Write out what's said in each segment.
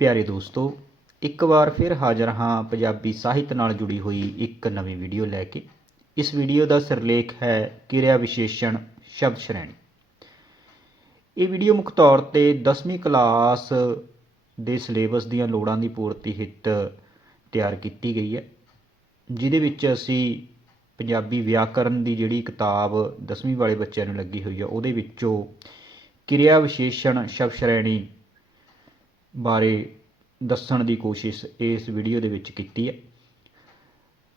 ਪਿਆਰੇ ਦੋਸਤੋ, ਇੱਕ ਵਾਰ ਫਿਰ ਹਾਜ਼ਰ ਹਾਂ ਪੰਜਾਬੀ ਸਾਹਿਤ ਨਾਲ ਜੁੜੀ ਹੋਈ ਇੱਕ ਨਵੀਂ ਵੀਡੀਓ ਲੈ ਕੇ। ਇਸ ਵੀਡੀਓ ਦਾ ਸਿਰਲੇਖ ਹੈ ਕਿਰਿਆ ਵਿਸ਼ੇਸ਼ਣ ਸ਼ਬਦ ਸ਼੍ਰੇਣੀ। ਇਹ ਵੀਡੀਓ ਮੁੱਖ ਤੌਰ ਤੇ 10ਵੀਂ ਕਲਾਸ ਦੇ ਸਿਲੇਬਸ ਦੀਆਂ ਲੋੜਾਂ ਦੀ ਪੂਰਤੀ ਹਿੱਤ ਤਿਆਰ ਕੀਤੀ ਗਈ ਹੈ, ਜਿਹਦੇ ਵਿੱਚ ਅਸੀਂ ਪੰਜਾਬੀ ਵਿਆਕਰਨ ਦੀ ਜਿਹੜੀ ਕਿਤਾਬ 10ਵੀਂ ਵਾਲੇ ਬੱਚਿਆਂ ਨੂੰ ਲੱਗੀ ਹੋਈ ਹੈ ਉਹਦੇ ਵਿੱਚੋਂ ਕਿਰਿਆ ਵਿਸ਼ੇਸ਼ਣ ਸ਼ਬਦ ਸ਼੍ਰੇਣੀ ਬਾਰੇ ਦੱਸਣ ਦੀ ਕੋਸ਼ਿਸ਼ ਇਸ ਵੀਡੀਓ ਦੇ ਵਿੱਚ ਕੀਤੀ ਹੈ।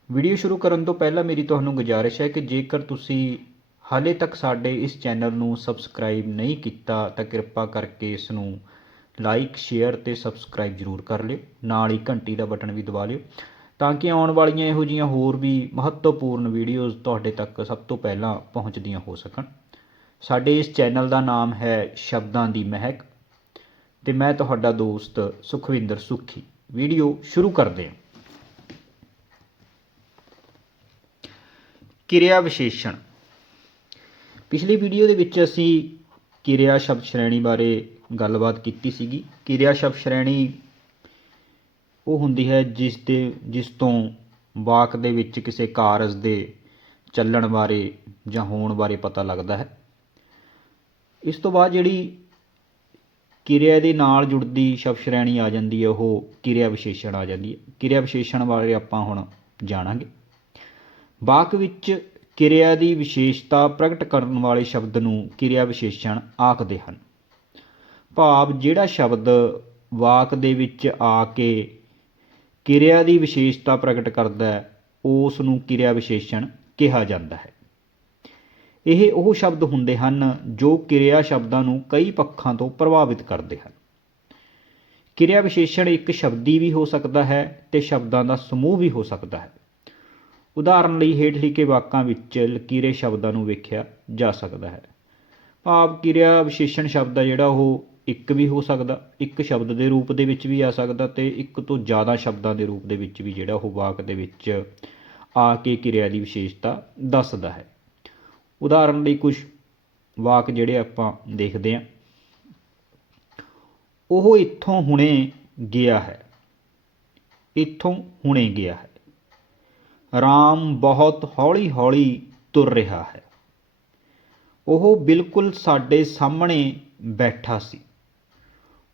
ਵੀਡੀਓ ਸ਼ੁਰੂ ਕਰਨ ਤੋਂ ਪਹਿਲਾਂ ਮੇਰੀ ਤੁਹਾਨੂੰ ਗੁਜ਼ਾਰਿਸ਼ ਹੈ ਕਿ ਜੇਕਰ ਤੁਸੀਂ ਹਾਲੇ ਤੱਕ ਸਾਡੇ ਇਸ ਚੈਨਲ ਨੂੰ ਸਬਸਕ੍ਰਾਈਬ ਨਹੀਂ ਕੀਤਾ, ਤਾਂ ਕਿਰਪਾ ਕਰਕੇ ਇਸ ਨੂੰ ਲਾਈਕ, ਸ਼ੇਅਰ ਤੇ ਸਬਸਕ੍ਰਾਈਬ ਜ਼ਰੂਰ ਕਰ ਲਿਓ। ਨਾਲ ਹੀ ਘੰਟੀ ਦਾ ਬਟਨ ਵੀ ਦਬਾ ਲਿਓ, ਤਾਂ ਕਿ ਆਉਣ ਵਾਲੀਆਂ ਇਹੋ ਜਿਹੀਆਂ ਹੋਰ ਵੀ ਮਹੱਤਵਪੂਰਨ ਵੀਡੀਓਜ਼ ਤੁਹਾਡੇ ਤੱਕ ਸਭ ਤੋਂ ਪਹਿਲਾਂ ਪਹੁੰਚਦੀਆਂ ਹੋ ਸਕਣ। ਸਾਡੇ ਇਸ ਚੈਨਲ ਦਾ ਨਾਮ ਹੈ ਸ਼ਬਦਾਂ ਦੀ ਮਹਿਕ। ਤੇ ਮੈਂ ਤੁਹਾਡਾ ਦੋਸਤ ਸੁਖਵਿੰਦਰ ਸੁਖੀ। ਵੀਡੀਓ ਸ਼ੁਰੂ ਕਰਦੇ ਹਾਂ। ਕਿਰਿਆ ਵਿਸ਼ੇਸ਼ਣ। ਪਿਛਲੀ ਵੀਡੀਓ ਦੇ ਵਿੱਚ ਅਸੀਂ ਕਿਰਿਆ ਸ਼ਬਦ ਸ਼੍ਰੇਣੀ ਬਾਰੇ ਗੱਲਬਾਤ ਕੀਤੀ ਸੀਗੀ। ਕਿਰਿਆ ਸ਼ਬਦ ਸ਼੍ਰੇਣੀ ਉਹ ਹੁੰਦੀ ਹੈ ਜਿਸ ਦੇ, ਜਿਸ ਤੋਂ ਵਾਕ ਦੇ ਵਿੱਚ ਕਿਸੇ ਕਾਰਜ ਦੇ ਚੱਲਣ ਬਾਰੇ ਜਾਂ ਹੋਣ ਬਾਰੇ ਪਤਾ ਲੱਗਦਾ ਹੈ। ਇਸ ਤੋਂ ਬਾਅਦ ਜਿਹੜੀ ਕਿਰਿਆ ਦੇ ਨਾਲ ਜੁੜਦੀ ਸ਼ਬਦ ਸ਼੍ਰੇਣੀ ਆ ਜਾਂਦੀ ਹੈ, ਉਹ ਕਿਰਿਆ ਵਿਸ਼ੇਸ਼ਣ ਆ ਜਾਂਦੀ ਹੈ। ਕਿਰਿਆ ਵਿਸ਼ੇਸ਼ਣ ਬਾਰੇ ਆਪਾਂ ਹੁਣ ਜਾਣਾਂਗੇ। ਵਾਕ ਵਿੱਚ ਕਿਰਿਆ ਦੀ ਵਿਸ਼ੇਸ਼ਤਾ ਪ੍ਰਗਟ ਕਰਨ ਵਾਲੇ ਸ਼ਬਦ ਨੂੰ ਕਿਰਿਆ ਵਿਸ਼ੇਸ਼ਣ ਆਖਦੇ ਹਨ। ਭਾਵ ਜਿਹੜਾ ਸ਼ਬਦ ਵਾਕ ਦੇ ਵਿੱਚ ਆ ਕੇ ਕਿਰਿਆ ਦੀ ਵਿਸ਼ੇਸ਼ਤਾ ਪ੍ਰਗਟ ਕਰਦਾ ਹੈ, ਉਸ ਨੂੰ ਕਿਰਿਆ ਵਿਸ਼ੇਸ਼ਣ ਕਿਹਾ ਜਾਂਦਾ ਹੈ। ਇਹ ਉਹ ਸ਼ਬਦ ਹੁੰਦੇ ਹਨ ਜੋ ਕਿਰਿਆ ਸ਼ਬਦਾਂ ਨੂੰ ਕਈ ਪੱਖਾਂ ਤੋਂ ਪ੍ਰਭਾਵਿਤ ਕਰਦੇ ਹਨ। ਕਿਰਿਆ ਵਿਸ਼ੇਸ਼ਣ ਇੱਕ ਸ਼ਬਦੀ ਵੀ ਹੋ ਸਕਦਾ ਹੈ ਤੇ ਸ਼ਬਦਾਂ ਦਾ ਸਮੂਹ ਵੀ ਹੋ ਸਕਦਾ ਹੈ। ਉਦਾਹਰਨ ਲਈ ਹੇਠ ਲਿਖੇ ਵਾਕਾਂ ਵਿੱਚ ਲਕੀਰੇ ਸ਼ਬਦਾਂ ਨੂੰ ਵੇਖਿਆ ਜਾ ਸਕਦਾ ਹੈ। ਭਾਵ ਕਿਰਿਆ ਵਿਸ਼ੇਸ਼ਣ ਸ਼ਬਦ ਆ ਜਿਹੜਾ ਉਹ ਇੱਕ ਵੀ ਹੋ ਸਕਦਾ, ਇੱਕ ਸ਼ਬਦ ਦੇ ਰੂਪ ਦੇ ਵਿੱਚ ਵੀ ਆ ਸਕਦਾ ਤੇ ਇੱਕ ਤੋਂ ਜ਼ਿਆਦਾ ਸ਼ਬਦਾਂ ਦੇ ਰੂਪ ਦੇ ਵਿੱਚ ਵੀ ਜਿਹੜਾ ਉਹ ਵਾਕ ਦੇ ਵਿੱਚ ਆ ਕੇ ਕਿਰਿਆ ਦੀ ਵਿਸ਼ੇਸ਼ਤਾ ਦੱਸਦਾ ਹੈ। ਉਦਾਹਰਨ ਲਈ ਕੁਝ ਵਾਕ ਜਿਹੜੇ ਆਪਾਂ ਦੇਖਦੇ ਹਾਂ। ਉਹ ਇੱਥੋਂ ਹੁਣੇ ਗਿਆ ਹੈ। ਇੱਥੋਂ ਹੁਣੇ ਗਿਆ ਹੈ। ਰਾਮ ਬਹੁਤ ਹੌਲੀ-ਹੌਲੀ ਤੁਰ ਰਿਹਾ ਹੈ। ਉਹ ਬਿਲਕੁਲ ਸਾਡੇ ਸਾਹਮਣੇ ਬੈਠਾ ਸੀ।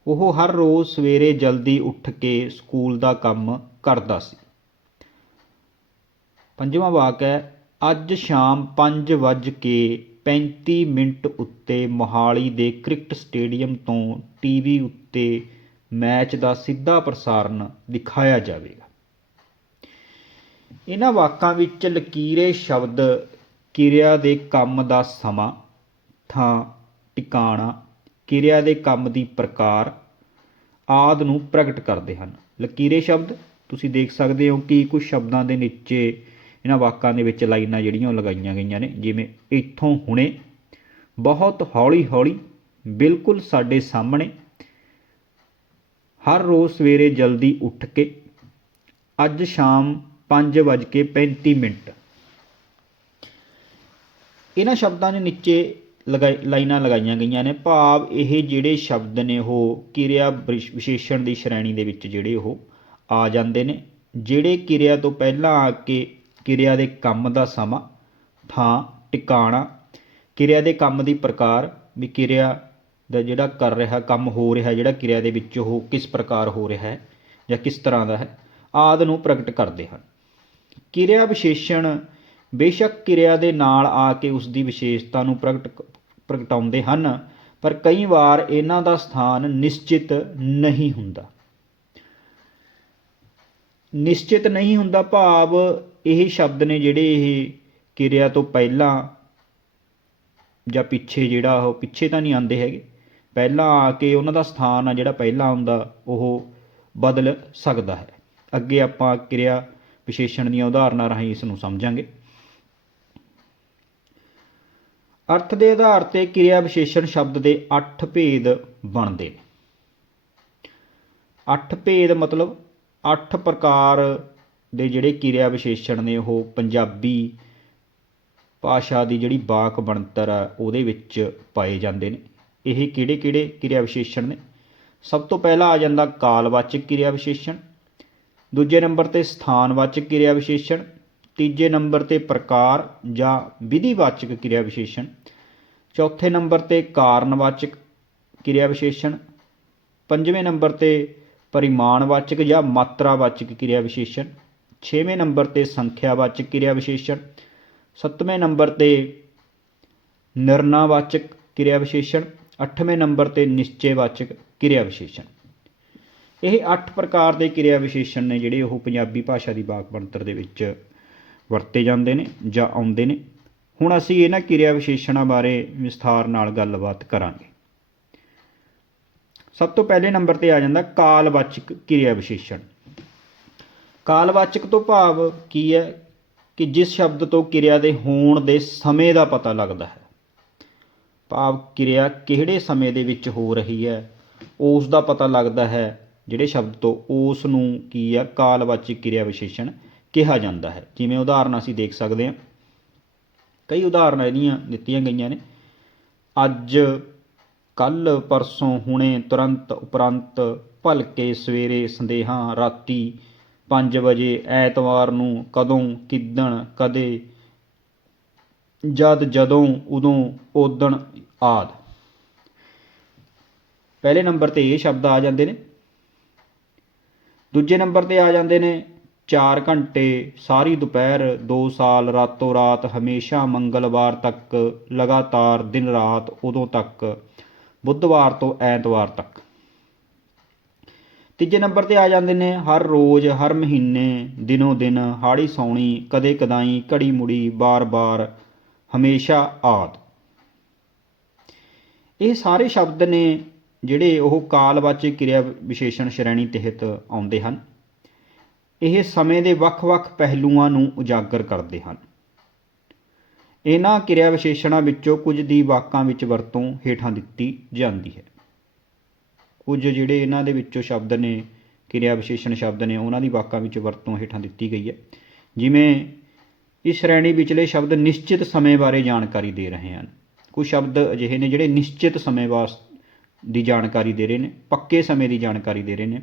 ਉਹ ਹਰ ਰੋਜ਼ ਸਵੇਰੇ ਜਲਦੀ ਉੱਠ ਕੇ ਸਕੂਲ ਦਾ ਕੰਮ ਕਰਦਾ ਸੀ। ਪੰਜਵਾਂ ਵਾਕ ਹੈ ਅੱਜ ਸ਼ਾਮ 5:35 ਮਿੰਟ ਉੱਤੇ ਮੋਹਾਲੀ ਦੇ ਕ੍ਰਿਕਟ ਸਟੇਡੀਅਮ ਤੋਂ ਟੀਵੀ ਉੱਤੇ ਮੈਚ ਦਾ ਸਿੱਧਾ ਪ੍ਰਸਾਰਣ ਦਿਖਾਇਆ ਜਾਵੇਗਾ। ਇਹਨਾਂ ਵਾਕਾਂ ਵਿੱਚ ਲਕੀਰੇ ਸ਼ਬਦ ਕਿਰਿਆ ਦੇ ਕੰਮ ਦਾ ਸਮਾਂ, ਥਾਂ, ਟਿਕਾਣਾ, ਕਿਰਿਆ ਦੇ ਕੰਮ ਦੀ ਪ੍ਰਕਾਰ ਆਦ ਨੂੰ ਪ੍ਰਗਟ ਕਰਦੇ ਹਨ। ਲਕੀਰੇ ਸ਼ਬਦ, ਤੁਸੀਂ ਦੇਖ ਸਕਦੇ ਹੋ ਕਿ ਕੁਝ ਸ਼ਬਦਾਂ ਦੇ ਨੀਚੇ ਇਹਨਾਂ ਵਾਕਾਂ ਦੇ ਵਿੱਚ ਲਾਈਨਾਂ ਜਿਹੜੀਆਂ ਉਹ ਲਗਾਈਆਂ ਗਈਆਂ ਨੇ, ਜਿਵੇਂ ਇੱਥੋਂ ਹੁਣੇ ਬਹੁਤ ਹੌਲੀ ਹੌਲੀ ਬਿਲਕੁਲ ਸਾਡੇ ਸਾਹਮਣੇ ਹਰ ਰੋਜ਼ ਸਵੇਰੇ ਜਲਦੀ ਉੱਠ ਕੇ ਅੱਜ ਸ਼ਾਮ 5:35 ਮਿੰਟ ਇਹਨਾਂ ਸ਼ਬਦਾਂ ਦੇ ਨੀਚੇ ਲਗਾਈ, ਲਾਈਨਾਂ ਲਗਾਈਆਂ ਗਈਆਂ ਨੇ। ਭਾਵ ਇਹ ਜਿਹੜੇ ਸ਼ਬਦ ਨੇ, ਉਹ ਕਿਰਿਆ ਵਿਸ਼- ਵਿਸ਼ੇਸ਼ਣ ਦੀ ਸ਼੍ਰੇਣੀ ਦੇ ਵਿੱਚ ਜਿਹੜੇ ਉਹ ਆ ਜਾਂਦੇ ਨੇ। ਜਿਹੜੇ ਕਿਰਿਆ ਤੋਂ ਪਹਿਲਾਂ ਆ ਕੇ ਕਿਰਿਆ ਦੇ ਕੰਮ ਦਾ ਸਮਾਂ, ਥਾਂ, ਟਿਕਾਣਾ, ਕਿਰਿਆ ਦੇ ਕੰਮ ਦੀ ਪ੍ਰਕਾਰ ਵੀ ਕਿਰਿਆ ਦਾ ਜਿਹੜਾ ਕਰ ਰਿਹਾ, ਕੰਮ ਹੋ ਰਿਹਾ, ਜਿਹੜਾ ਕਿਰਿਆ ਦੇ ਵਿੱਚ ਉਹ ਕਿਸ ਪ੍ਰਕਾਰ ਹੋ ਰਿਹਾ ਹੈ ਜਾਂ ਕਿਸ ਤਰ੍ਹਾਂ ਦਾ ਹੈ, ਆਦ ਨੂੰ ਪ੍ਰਗਟ ਕਰਦੇ ਹਨ। ਕਿਰਿਆ ਵਿਸ਼ੇਸ਼ਣ ਬੇਸ਼ੱਕ ਕਿਰਿਆ ਦੇ ਨਾਲ ਆ ਕੇ ਉਸ ਦੀ ਵਿਸ਼ੇਸ਼ਤਾ ਨੂੰ ਪ੍ਰਗਟ ਪ੍ਰਗਟਾਉਂਦੇ ਹਨ, ਪਰ ਕਈ ਵਾਰ ਇਹਨਾਂ ਦਾ ਸਥਾਨ ਨਿਸ਼ਚਿਤ ਨਹੀਂ ਹੁੰਦਾ। ਨਿਸ਼ਚਿਤ ਨਹੀਂ ਹੁੰਦਾ ਭਾਵ ਇਹ ਸ਼ਬਦ ਨੇ ਜਿਹੜੇ ਇਹ ਕਿਰਿਆ ਤੋਂ ਪਹਿਲਾਂ ਜਾਂ ਪਿੱਛੇ ਜਿਹੜਾ ਉਹ ਪਿੱਛੇ ਤਾਂ ਨਹੀਂ ਆਉਂਦੇ ਹੈਗੇ। ਪਹਿਲਾਂ ਆ ਕੇ ਉਹਨਾਂ ਦਾ ਸਥਾਨ ਆ ਜਿਹੜਾ ਪਹਿਲਾਂ ਆਉਂਦਾ ਉਹ ਬਦਲ ਸਕਦਾ ਹੈ। ਅੱਗੇ ਆਪਾਂ ਕਿਰਿਆ ਵਿਸ਼ੇਸ਼ਣ ਦੀਆਂ ਉਦਾਹਰਨਾਂ ਰਾਹੀਂ ਇਸ ਨੂੰ ਸਮਝਾਂਗੇ। ਅਰਥ ਦੇ ਆਧਾਰ ਤੇ ਕਿਰਿਆ ਵਿਸ਼ੇਸ਼ਣ ਸ਼ਬਦ ਦੇ 8 ਭੇਦ ਬਣਦੇ ਨੇ। 8 ਭੇਦ ਮਤਲਬ 8 ਪ੍ਰਕਾਰ ਦੇ ਜਿਹੜੇ ਕਿਰਿਆ ਵਿਸ਼ੇਸ਼ਣ ਨੇ, ਉਹ ਪੰਜਾਬੀ ਭਾਸ਼ਾ ਦੀ ਜਿਹੜੀ ਵਾਕ ਬਣਤਰ ਆ, ਉਹਦੇ ਵਿੱਚ ਪਾਏ ਜਾਂਦੇ ਨੇ। ਇਹ ਕਿਹੜੇ ਕਿਹੜੇ ਕਿਰਿਆ ਵਿਸ਼ੇਸ਼ਣ ਨੇ? ਸਭ ਤੋਂ ਪਹਿਲਾਂ ਆ ਜਾਂਦਾ ਕਾਲਵਾਚਕ ਕਿਰਿਆ ਵਿਸ਼ੇਸ਼ਣ, ਦੂਜੇ ਨੰਬਰ ਤੇ ਸਥਾਨਵਾਚਕ ਕਿਰਿਆ ਵਿਸ਼ੇਸ਼ਣ, ਤੀਜੇ ਨੰਬਰ ਤੇ ਪ੍ਰਕਾਰ ਜਾਂ ਵਿਧੀਵਾਚਕ ਕਿਰਿਆ ਵਿਸ਼ੇਸ਼ਣ, ਚੌਥੇ ਨੰਬਰ ਤੇ ਕਾਰਨਵਾਚਕ ਕਿਰਿਆ ਵਿਸ਼ੇਸ਼ਣ, ਪੰਜਵੇਂ ਨੰਬਰ ਤੇ ਪਰਿਮਾਣਵਾਚਕ ਜਾਂ ਮਾਤਰਾਵਾਚਕ ਕਿਰਿਆ ਵਿਸ਼ੇਸ਼ਣ ਛੇਵੇਂ ਨੰਬਰ ਤੇ ਸੰਖਿਆਵਾਚਕ ਕਿਰਿਆ ਵਿਸ਼ੇਸ਼ਣ, ਸੱਤਵੇਂ ਨੰਬਰ ਤੇ ਨਿਰਣਾਵਾਚਕ ਕਿਰਿਆ ਵਿਸ਼ੇਸ਼ਣ, ਅੱਠਵੇਂ ਨੰਬਰ ਤੇ ਨਿਸ਼ਚੈਵਾਚਕ ਕਿਰਿਆ ਵਿਸ਼ੇਸ਼ਣ। ਇਹ 8 ਪ੍ਰਕਾਰ ਦੇ ਕਿਰਿਆ ਵਿਸ਼ੇਸ਼ਣ ਨੇ ਜਿਹੜੇ ਉਹ ਪੰਜਾਬੀ ਭਾਸ਼ਾ ਦੀ ਵਾਕ ਬਣਤਰ ਦੇ ਵਿੱਚ ਵਰਤੇ ਜਾਂਦੇ ਨੇ ਜਾਂ ਆਉਂਦੇ ਨੇ। ਹੁਣ ਅਸੀਂ ਇਹਨਾਂ ਕਿਰਿਆ ਵਿਸ਼ੇਸ਼ਣਾਂ ਬਾਰੇ ਵਿਸਥਾਰ ਨਾਲ ਗੱਲਬਾਤ ਕਰਾਂਗੇ। ਸਭ ਤੋਂ ਪਹਿਲੇ ਨੰਬਰ ਤੇ ਆ ਜਾਂਦਾ ਕਾਲਵਾਚਕ ਕਿਰਿਆ ਵਿਸ਼ੇਸ਼ਣ। ਕਾਲਵਾਚਕ ਤੋਂ ਭਾਵ ਕੀ ਹੈ ਕਿ ਜਿਸ ਸ਼ਬਦ ਤੋਂ ਕਿਰਿਆ ਦੇ ਹੋਣ ਦੇ ਸਮੇਂ ਦਾ ਪਤਾ ਲੱਗਦਾ ਹੈ? ਭਾਵ ਕਿਰਿਆ ਕਿਹੜੇ ਸਮੇਂ ਦੇ ਵਿੱਚ ਹੋ ਰਹੀ ਹੈ? ਉਸ ਦਾ ਪਤਾ ਲੱਗਦਾ ਹੈ, ਜਿਹੜੇ ਸ਼ਬਦ ਤੋਂ ਉਸ ਨੂੰ ਕੀ ਹੈ, ਕਾਲਵਾਚਕ ਕਿਰਿਆ ਵਿਸ਼ੇਸ਼ਣ ਕਿਹਾ ਜਾਂਦਾ ਹੈ। ਜਿਵੇਂ ਉਦਾਹਰਨ ਅਸੀਂ ਦੇਖ ਸਕਦੇ ਹਾਂ। ਕਈ ਉਦਾਹਰਨਾਂ ਇਹਦੀਆਂ ਦਿੱਤੀਆਂ ਗਈਆਂ ਨੇ। ਅੱਜ, ਕੱਲ, ਪਰਸੋਂ, ਹੁਣੇ, ਤੁਰੰਤ, ਉਪਰੰਤ, ਭਲਕੇ, ਸਵੇਰੇ, ਸੰਦੇਹਾਂ, ਰਾਤੀ ਪੰਜ ਵਜੇ ਐਤਵਾਰ ਨੂੰ ਕਦੋਂ, ਕਿੱਦਣ, ਕਦੇ, ਜਦ, ਜਦੋਂ, ਉਦੋਂ ਉਦਣ ਆਦ। ਪਹਿਲੇ ਨੰਬਰ ਤੇ ਇਹ ਸ਼ਬਦ ਆ ਜਾਂਦੇ ਨੇ। ਦੂਜੇ ਨੰਬਰ ਤੇ ਆ ਜਾਂਦੇ ਨੇ 4 ਘੰਟੇ, ਸਾਰੀ ਦੁਪਹਿਰ 2 ਸਾਲ, ਰਾਤੋਂ ਰਾਤ, ਹਮੇਸ਼ਾ ਮੰਗਲਵਾਰ ਤੱਕ, ਲਗਾਤਾਰ ਦਿਨ ਰਾਤ, ਉਦੋਂ ਤੱਕ, ਬੁੱਧਵਾਰ ਤੋਂ ਐਤਵਾਰ ਤੱਕ। ਤੀਜੇ ਨੰਬਰ ਤੇ ਆ ਜਾਂਦੇ ਨੇ, ਹਰ ਰੋਜ਼, ਹਰ ਮਹੀਨੇ, ਦਿਨੋ ਦਿਨ, ਹਾੜੀ ਸੌਣੀ, ਕਦੇ ਕਦਾਈ, ਘੜੀ ਮੁੜੀ ਬਾਰ-ਬਾਰ ਹਮੇਸ਼ਾ ਆਦ। ਇਹ ਸਾਰੇ ਸ਼ਬਦ ਨੇ ਜਿਹੜੇ ਉਹ ਕਾਲਵਾਚਕ ਕਿਰਿਆ ਵਿਸ਼ੇਸ਼ਣ ਸ਼੍ਰੇਣੀ ਤਹਿਤ ਆਉਂਦੇ ਹਨ। ਇਹ ਸਮੇਂ ਦੇ ਵੱਖ-ਵੱਖ ਪਹਿਲੂਆਂ ਨੂੰ ਉਜਾਗਰ ਕਰਦੇ ਹਨ। ਇਹਨਾਂ ਕਿਰਿਆ ਵਿਸ਼ੇਸ਼ਣਾਂ ਵਿੱਚੋਂ ਕੁਝ ਦੀ ਵਾਕਾਂ ਵਿੱਚ ਵਰਤੋਂ ਹੇਠਾਂ ਦਿੱਤੀ ਜਾਂਦੀ ਹੈ। ਕੁਝ ਜਿਹੜੇ ਇਹਨਾਂ ਦੇ ਵਿੱਚੋਂ ਸ਼ਬਦ ਨੇ ਕਿਰਿਆ ਵਿਸ਼ੇਸ਼ਣ ਸ਼ਬਦ ਨੇ, ਉਹਨਾਂ ਦੀ ਵਾਕਾਂ ਵਿੱਚ ਵਰਤੋਂ ਹੇਠਾਂ ਦਿੱਤੀ ਗਈ ਹੈ। ਜਿਵੇਂ ਇਸ ਸ਼੍ਰੇਣੀ ਵਿਚਲੇ ਸ਼ਬਦ ਨਿਸ਼ਚਿਤ ਸਮੇਂ ਬਾਰੇ ਜਾਣਕਾਰੀ ਦੇ ਰਹੇ ਹਨ। ਕੁਝ ਸ਼ਬਦ ਅਜਿਹੇ ਨੇ ਜਿਹੜੇ ਨਿਸ਼ਚਿਤ ਸਮੇਂ ਵਾਸਤੇ ਦੀ ਜਾਣਕਾਰੀ ਦੇ ਰਹੇ ਨੇ, ਪੱਕੇ ਸਮੇਂ ਦੀ ਜਾਣਕਾਰੀ ਦੇ ਰਹੇ ਨੇ।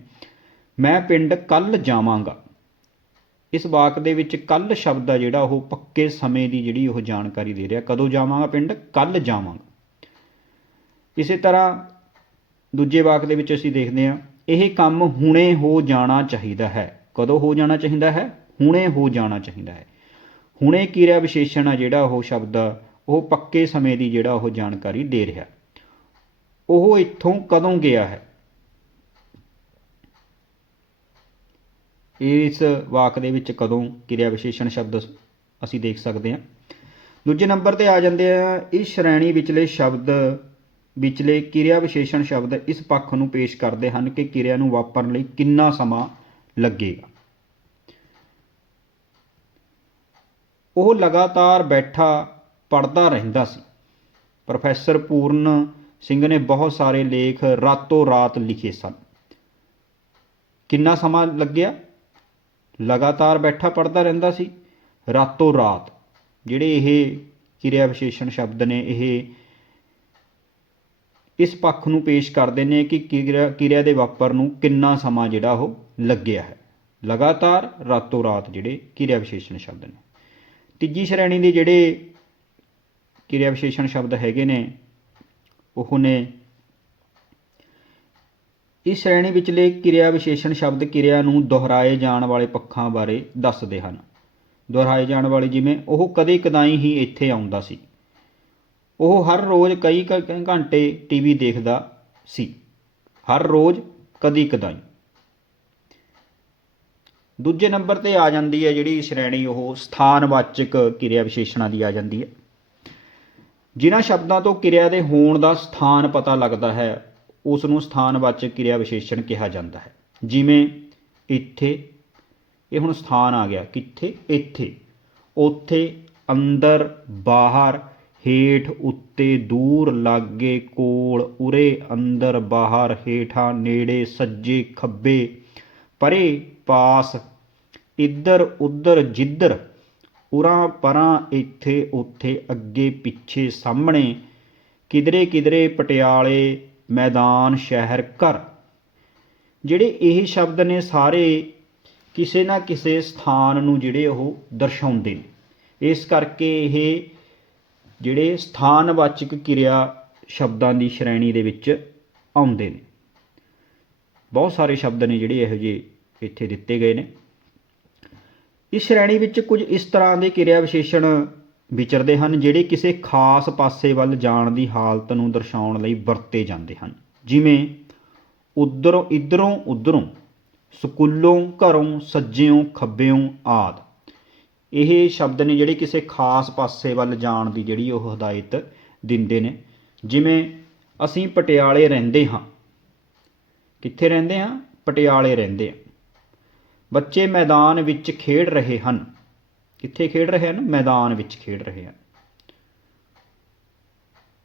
ਮੈਂ ਪਿੰਡ ਕੱਲ ਜਾਵਾਂਗਾ। ਇਸ ਵਾਕ ਦੇ ਵਿੱਚ ਕੱਲ ਸ਼ਬਦ ਆ ਜਿਹੜਾ, ਉਹ ਪੱਕੇ ਸਮੇਂ ਦੀ ਜਿਹੜੀ ਉਹ ਜਾਣਕਾਰੀ ਦੇ ਰਿਹਾ। ਕਦੋਂ ਜਾਵਾਂਗਾ ਪਿੰਡ? ਕੱਲ ਜਾਵਾਂਗਾ। ਇਸੇ ਤਰ੍ਹਾਂ ਦੂਜੇ ਵਾਕ ਦੇ ਵਿੱਚ ਅਸੀਂ ਦੇਖਦੇ ਹਾਂ ਇਹ ਕੰਮ ਹੁਣੇ ਹੋ ਜਾਣਾ ਚਾਹੀਦਾ ਹੈ। ਕਦੋਂ ਹੋ ਜਾਣਾ ਚਾਹੀਦਾ ਹੈ? ਹੁਣੇ ਹੋ ਜਾਣਾ ਚਾਹੀਦਾ ਹੈ। ਹੁਣੇ ਕਿਰਿਆ ਵਿਸ਼ੇਸ਼ਣ ਆ ਜਿਹੜਾ ਉਹ ਸ਼ਬਦ ਆ, ਉਹ ਪੱਕੇ ਸਮੇਂ ਦੀ ਜਿਹੜਾ ਉਹ ਜਾਣਕਾਰੀ ਦੇ ਰਿਹਾ। ਉਹ ਇੱਥੋਂ ਕਦੋਂ ਗਿਆ ਹੈ? ਇਸ ਵਾਕ ਦੇ ਵਿੱਚ ਕਦੋਂ ਕਿਰਿਆ ਵਿਸ਼ੇਸ਼ਣ ਸ਼ਬਦ ਅਸੀਂ ਦੇਖ ਸਕਦੇ ਹਾਂ। ਦੂਜੇ ਨੰਬਰ ਤੇ ਆ ਜਾਂਦੇ ਆ ਇਸ ਸ਼੍ਰੇਣੀ ਵਿਚਲੇ ਸ਼ਬਦ ਵਿਚਲੇ ਕਿਰਿਆ ਵਿਸ਼ੇਸ਼ਣ ਸ਼ਬਦ ਇਸ ਪੱਖ ਨੂੰ ਪੇਸ਼ ਕਰਦੇ ਹਨ ਕਿ ਕਿਰਿਆ ਨੂੰ ਵਾਪਰਨ ਲਈ ਕਿੰਨਾ ਸਮਾਂ ਲੱਗੇਗਾ। ਉਹ ਲਗਾਤਾਰ ਬੈਠਾ ਪੜਦਾ ਰਹਿੰਦਾ ਸੀ। ਪ੍ਰੋਫੈਸਰ ਪੂਰਨ ਸਿੰਘ ਨੇ ਬਹੁਤ ਸਾਰੇ ਲੇਖ ਰਾਤੋਂ ਰਾਤ ਲਿਖੇ ਸਨ। ਕਿੰਨਾ ਸਮਾਂ ਲੱਗਿਆ? ਲਗਾਤਾਰ ਬੈਠਾ ਪੜਦਾ ਰਹਿੰਦਾ ਸੀ। ਰਾਤੋਂ ਰਾਤ, ਜਿਹੜੇ ਇਹ ਕਿਰਿਆ ਵਿਸ਼ੇਸ਼ਣ ਸ਼ਬਦ ਨੇ, ਇਹ ਇਸ ਪੱਖ ਨੂੰ ਪੇਸ਼ ਕਰਦੇ ਨੇ ਕਿ ਕਿਰਿਆ ਕਿਰਿਆ ਦੇ ਵਾਪਰ ਨੂੰ ਕਿੰਨਾ ਸਮਾਂ ਜਿਹੜਾ ਉਹ ਲੱਗਿਆ ਹੈ। ਲਗਾਤਾਰ ਰਾਤੋਂ ਰਾਤ ਜਿਹੜੇ ਕਿਰਿਆ ਵਿਸ਼ੇਸ਼ਣ ਸ਼ਬਦ ਨੇ। ਤੀਜੀ ਸ਼੍ਰੇਣੀ ਦੇ ਜਿਹੜੇ ਕਿਰਿਆ ਵਿਸ਼ੇਸ਼ਣ ਸ਼ਬਦ ਹੈਗੇ ਨੇ, ਉਹ ਨੇ ਇਸ ਸ਼੍ਰੇਣੀ ਵਿਚਲੇ ਕਿਰਿਆ ਵਿਸ਼ੇਸ਼ਣ ਸ਼ਬਦ ਕਿਰਿਆ ਨੂੰ ਦੁਹਰਾਏ ਜਾਣ ਵਾਲੇ ਪੱਖਾਂ ਬਾਰੇ ਦੱਸਦੇ ਹਨ। ਦੁਹਰਾਏ ਜਾਣ ਵਾਲੇ ਜਿਵੇਂ ਉਹ ਕਦੇ ਕਦਾਈ ਹੀ ਇੱਥੇ ਆਉਂਦਾ ਸੀ। ਉਹ ਹਰ ਰੋਜ਼ ਕਈ ਕ- ਘੰਟੇ ਟੀਵੀ ਦੇਖਦਾ ਸੀ। ਹਰ ਰੋਜ਼ ਕਦੀ ਕਦਾਈ। ਦੂਜੇ ਨੰਬਰ ਤੇ ਆ ਜਾਂਦੀ ਹੈ ਜਿਹੜੀ ਸ਼੍ਰੇਣੀ, ਉਹ ਸਥਾਨਵਾਚਕ ਕਿਰਿਆ ਵਿਸ਼ੇਸ਼ਣਾਂ ਦੀ ਆ ਜਾਂਦੀ ਹੈ। ਜਿਨ੍ਹਾਂ ਸ਼ਬਦਾਂ ਤੋਂ ਕਿਰਿਆ ਦੇ ਹੋਣ ਦਾ ਸਥਾਨ ਪਤਾ ਲੱਗਦਾ ਹੈ ਉਸ ਨੂੰ ਸਥਾਨਵਾਚਕ ਕਿਰਿਆ ਵਿਸ਼ੇਸ਼ਣ ਕਿਹਾ ਜਾਂਦਾ ਹੈ। ਜਿਵੇਂ ਇੱਥੇ, ਇਹ ਹੁਣ ਸਥਾਨ ਆ ਗਿਆ। ਕਿੱਥੇ? ਇੱਥੇ। ਉੱਥੇ, ਅੰਦਰ, ਬਾਹਰ ਹੇਠ ਉੱਤੇ ਦੂਰ ਲਾਗੇ ਕੋਲ ਉਰੇ ਅੰਦਰ ਬਾਹਰ ਹੇਠਾਂ ਨੇੜੇ ਸੱਜੇ ਖੱਬੇ ਪਰੇ ਪਾਸ ਇੱਧਰ ਉੱਧਰ ਜਿੱਧਰ ਉਰਾਂ ਪਰਾਂ ਇੱਥੇ ਉੱਥੇ ਅੱਗੇ ਪਿੱਛੇ ਸਾਹਮਣੇ ਕਿਧਰੇ ਕਿਧਰੇ ਪਟਿਆਲੇ ਮੈਦਾਨ ਸ਼ਹਿਰ ਘਰ। ਜਿਹੜੇ ਇਹ ਸ਼ਬਦ ਨੇ ਸਾਰੇ ਕਿਸੇ ਨਾ ਕਿਸੇ ਸਥਾਨ ਨੂੰ ਜਿਹੜੇ ਉਹ ਦਰਸਾਉਂਦੇ ਨੇ। ਇਸ ਕਰਕੇ ਇਹ ਜਿਹੜੇ ਸਥਾਨਵਾਚਕ ਕਿਰਿਆ ਸ਼ਬਦਾਂ ਦੀ ਸ਼੍ਰੇਣੀ ਦੇ ਵਿੱਚ ਆਉਂਦੇ ਨੇ। ਬਹੁਤ ਸਾਰੇ ਸ਼ਬਦ ਨੇ ਜਿਹੜੇ ਇਹੋ ਜਿਹੇ ਇੱਥੇ ਦਿੱਤੇ ਗਏ ਨੇ। ਇਸ ਸ਼੍ਰੇਣੀ ਵਿੱਚ ਕੁਝ ਇਸ ਤਰ੍ਹਾਂ ਦੇ ਕਿਰਿਆ ਵਿਸ਼ੇਸ਼ਣ ਵਿਚਰਦੇ ਹਨ, ਜਿਹੜੇ ਕਿਸੇ ਖਾਸ ਪਾਸੇ ਵੱਲ ਜਾਣ ਦੀ ਹਾਲਤ ਨੂੰ ਦਰਸਾਉਣ ਲਈ ਵਰਤੇ ਜਾਂਦੇ ਹਨ। ਜਿਵੇਂ ਉਧਰੋਂ ਇਧਰੋਂ ਉਧਰੋਂ, ਸਕੂਲੋਂ ਘਰੋਂ ਸੱਜਿਓਂ ਖੱਬਿਓਂ ਆਦ। ਇਹ ਸ਼ਬਦ ਨੇ ਜਿਹੜੇ ਕਿਸੇ ਖਾਸ ਪਾਸੇ ਵੱਲ ਜਾਣ ਦੀ ਜਿਹੜੀ ਉਹ ਹਦਾਇਤ ਦਿੰਦੇ ਨੇ। ਜਿਵੇਂ ਅਸੀਂ ਪਟਿਆਲੇ ਰਹਿੰਦੇ ਹਾਂ। ਕਿੱਥੇ ਰਹਿੰਦੇ ਹਾਂ? ਪਟਿਆਲੇ ਰਹਿੰਦੇ ਹਾਂ। ਬੱਚੇ ਮੈਦਾਨ ਵਿੱਚ ਖੇਡ ਰਹੇ ਹਨ। ਕਿੱਥੇ ਖੇਡ ਰਹੇ ਹਨ? ਮੈਦਾਨ ਵਿੱਚ ਖੇਡ ਰਹੇ ਹਨ।